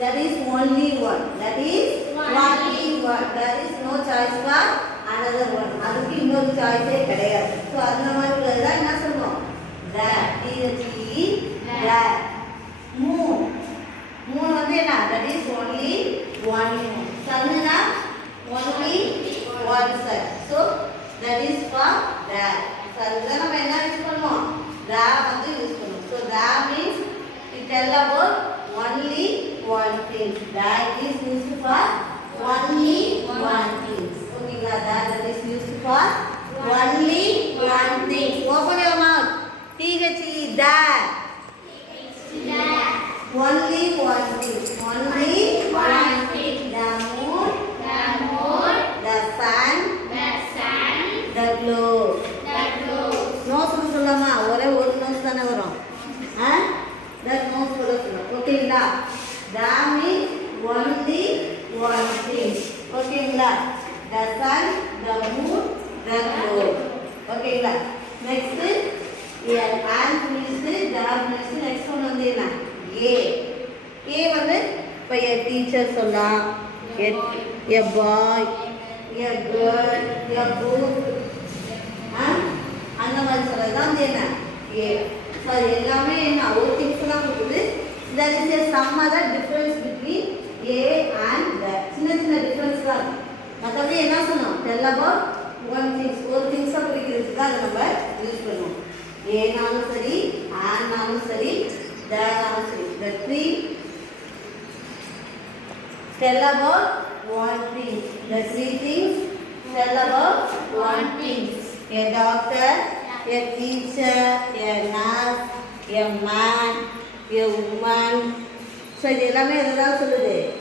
That is only one. That is only one. There is no choice for another one. அதுக்கு இன்னொரு சாய்ஸே கிடையாது. ஸோ அந்த மாதிரி உள்ளதுதான் என்ன சொல்லுவோம்? That. T-H-E. That. Moon. Moon வந்து என்ன? That is only one moon. Sunna only one sun. So that is for that. So அதுதான் நம்ம என்ன யூஸ் பண்ணுவோம்? That வந்து யூஸ் பண்ணுவோம். So that means we tell about only one thing. That is used for only one thing. Okay, that is used for only one thing. Open your mouth. T-H-E. That. Only one thing. Only one thing. The moon. The sun. The globe. Nose சொல்லலாமா? ஒரே ஒரு நோஸ் தானே வரும். That nose சொல்லலாம். ஓகேங்களா? That means only one thing. ஓகேங்களா? The sun, the moon, the globe. ஓகேங்களா? Next here and finish that finish next one வந்து என்ன? A. A வந்து இப்போ a teacher சொல்லலாம். A boy, a girl, a book. அந்த மாதிரி சொல்றது தான் வந்து என்ன? A. ஸோ அது எல்லாமே என்ன ஒரு திங்ஸ் தான் கொடுக்குது. there is a some other difference between A and that. சின்ன சின்ன டிஃபரன்ஸ் தான். மற்றபடி என்ன சொன்னோம்? tell about one things. ஒரு திங்ஸை குறிக்கிறதுக்கு தான் அதை நம்ம யூஸ் பண்ணுவோம். ஏனாலும் சரி, ஆனாலும் சரி, தானாலும் சரி. The three tell about one thing. The three things tell about one thing. A doctor, a teacher, a nurse, a man, a woman. So இது எல்லாமே எதாவது சொல்லுது?